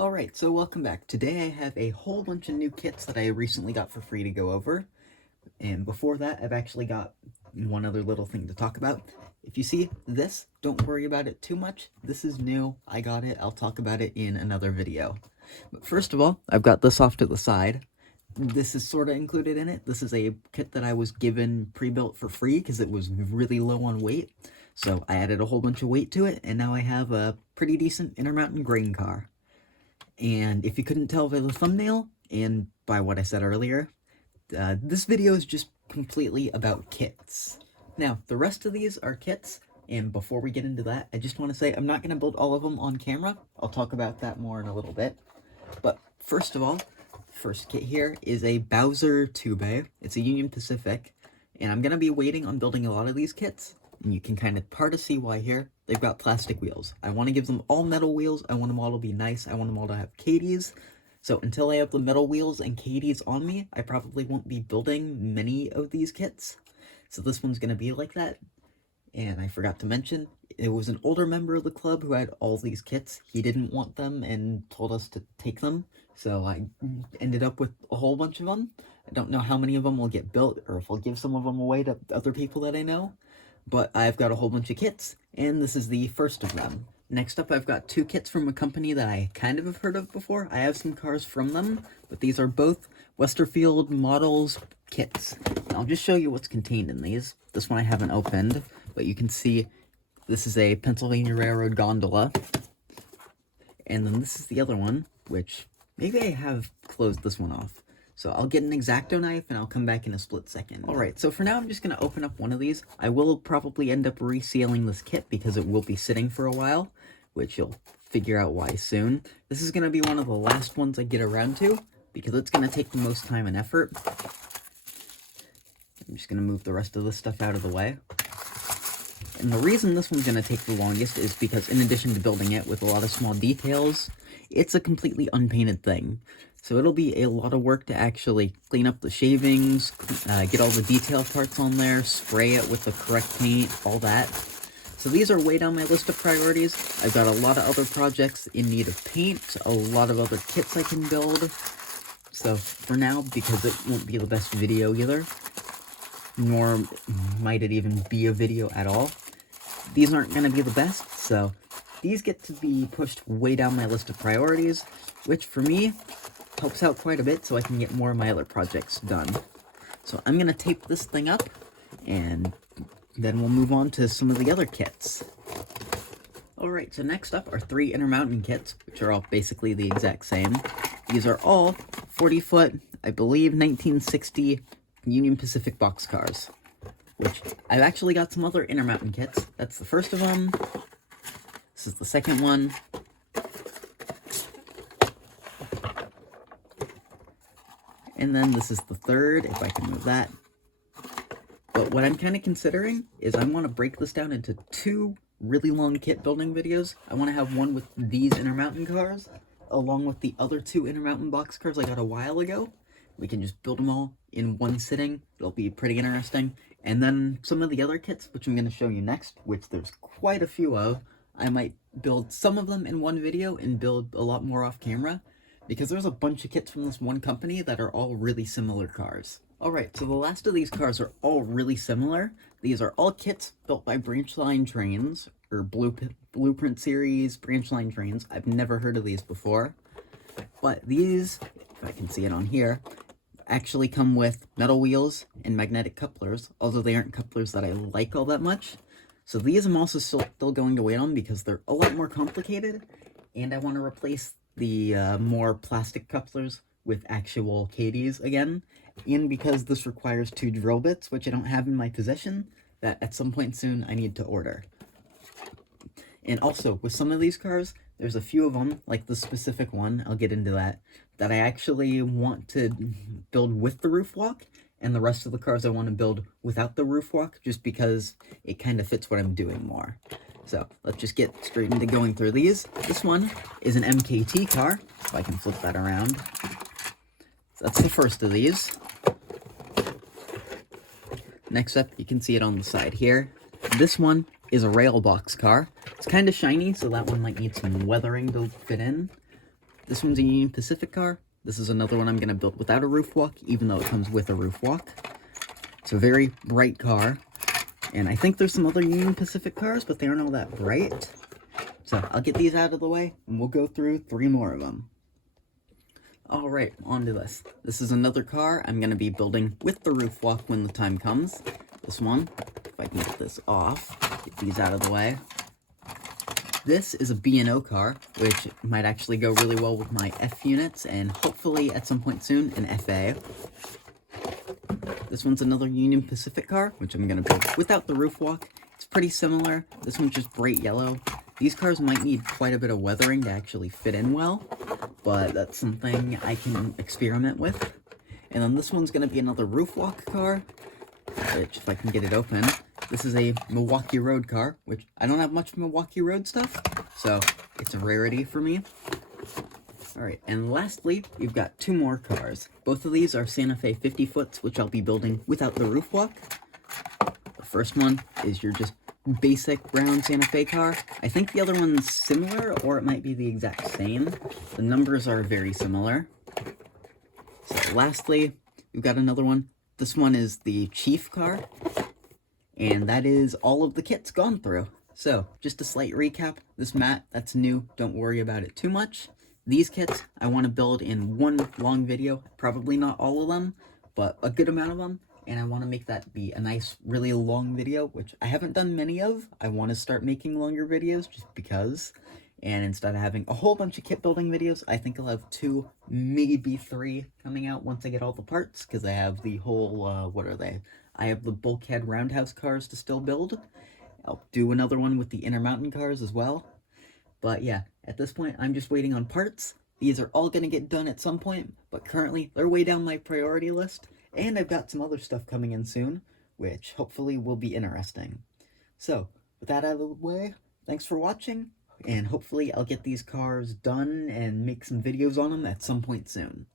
Alright, so welcome back. Today I have a whole bunch of new kits that I recently got for free to go over. And before that, I've actually got one other little thing to talk about. If you see this, don't worry about it too much. This is new. I got it. I'll talk about it in another video. But first of all, I've got this off to the side. This is sort of included in it. This is a kit that I was given pre-built for free because it was really low on weight. So I added a whole bunch of weight to it, and now I have a pretty decent Intermountain grain car. And if you couldn't tell by the thumbnail, and by what I said earlier, this video is just completely about kits. Now, the rest of these are kits, and before we get into that, I just want to say I'm not going to build all of them on camera. I'll talk about that more in a little bit. But first of all, first kit here is a Bowser Tube. It's a Union Pacific, and I'm going to be waiting on building a lot of these kits. And you can kind of see why here. They've got plastic wheels. I want to give them all metal wheels. I want them all to be nice. I want them all to have Katie's. So until I have the metal wheels and Katie's on me, I probably won't be building many of these kits. So this one's going to be like that. And I forgot to mention, it was an older member of the club who had all these kits. He didn't want them and told us to take them. So I ended up with a whole bunch of them. I don't know how many of them will get built or if I'll give some of them away to other people that I know. But I've got a whole bunch of kits, and this is the first of them. Next up, I've got two kits from a company that I kind of have heard of before. I have some cars from them, but these are both Westerfield models kits. And I'll just show you what's contained in these. This one I haven't opened, but you can see this is a Pennsylvania Railroad gondola. And then this is the other one, which maybe I have closed this one off. So I'll get an X-Acto knife and I'll come back in a split second. Alright, so for now I'm just going to open up one of these. I will probably end up resealing this kit because it will be sitting for a while, which you'll figure out why soon. This is going to be one of the last ones I get around to because it's going to take the most time and effort. I'm just going to move the rest of this stuff out of the way. And the reason this one's going to take the longest is because in addition to building it with a lot of small details, it's a completely unpainted thing. So it'll be a lot of work to actually clean up the shavings, get all the detail parts on there, spray it with the correct paint, all that. So these are way down my list of priorities. I've got a lot of other projects in need of paint, a lot of other kits I can build. So for now, because it won't be the best video either, nor might it even be a video at all, these aren't going to be the best, so these get to be pushed way down my list of priorities, which for me helps out quite a bit so I can get more of my other projects done. So I'm going to tape this thing up, and then we'll move on to some of the other kits. Alright, so next up are 3 Intermountain kits, which are all basically the exact same. These are all 40-foot, I believe 1960 Union Pacific boxcars, which I've actually got some other Intermountain kits. That's the first of them. This is the second one. And then this is the third, if I can move that. But what I'm kind of considering is I want to break this down into 2 really long kit building videos. I want to have one with these Intermountain cars, along with the other 2 Intermountain boxcars I got a while ago. We can just build them all in one sitting. It'll be pretty interesting. And then some of the other kits, which I'm going to show you next, which there's quite a few of. I might build some of them in one video and build a lot more off camera, because there's a bunch of kits from this one company that are all really similar cars. Alright, so the last of these cars are all really similar. These are all kits built by Branchline Trains, or Blueprint Series Branchline Trains. I've never heard of these before. But these, if I can see it on here, actually come with metal wheels and magnetic couplers, although they aren't couplers that I like all that much. So these I'm also still going to wait on because they're a lot more complicated, and I want to replace the more plastic couplers with actual Katie's again, and because this requires 2 drill bits, which I don't have in my possession, that at some point soon I need to order. And also, with some of these cars, there's a few of them, like the specific one, I'll get into that I actually want to build with the roof walk, and the rest of the cars I want to build without the roof walk, just because it kind of fits what I'm doing more. So, let's just get straight into going through these. This one is an MKT car, if I can flip that around. So that's the first of these. Next up, you can see it on the side here. This one is a rail box car. It's kind of shiny, so that one might need some weathering to fit in. This one's a Union Pacific car. This is another one I'm going to build without a roof walk, even though it comes with a roof walk. It's a very bright car, and I think there's some other Union Pacific cars, but they aren't all that bright. So I'll get these out of the way, and we'll go through 3 more of them. Alright, on to this. This is another car I'm going to be building with the roof walk when the time comes. This one, if I can get this off, get these out of the way. This is a B&O car, which might actually go really well with my F units, and hopefully at some point soon, an FA. This one's another Union Pacific car, which I'm going to build without the roof walk. It's pretty similar. This one's just bright yellow. These cars might need quite a bit of weathering to actually fit in well, but that's something I can experiment with. And then this one's going to be another roof walk car, which, if I can get it open, this is a Milwaukee Road car, which I don't have much Milwaukee Road stuff, so it's a rarity for me. Alright, and lastly, we've got 2 more cars. Both of these are Santa Fe 50-foots, which I'll be building without the roof walk. The first one is your just basic brown Santa Fe car. I think the other one's similar, or it might be the exact same. The numbers are very similar. So lastly, we've got another one. This one is the Chief car, and that is all of the kits gone through. So, just a slight recap. This mat, that's new. Don't worry about it too much. These kits, I want to build in one long video. Probably not all of them, but a good amount of them. And I want to make that be a nice, really long video, which I haven't done many of. I want to start making longer videos just because. And instead of having a whole bunch of kit building videos, I think I'll have 2, maybe 3 coming out once I get all the parts, because I have the whole, what are they? I have the bulkhead roundhouse cars to still build. I'll do another one with the Intermountain cars as well. But yeah, at this point, I'm just waiting on parts. These are all going to get done at some point, but currently, they're way down my priority list. And I've got some other stuff coming in soon, which hopefully will be interesting. So, with that out of the way, thanks for watching, and hopefully I'll get these cars done and make some videos on them at some point soon.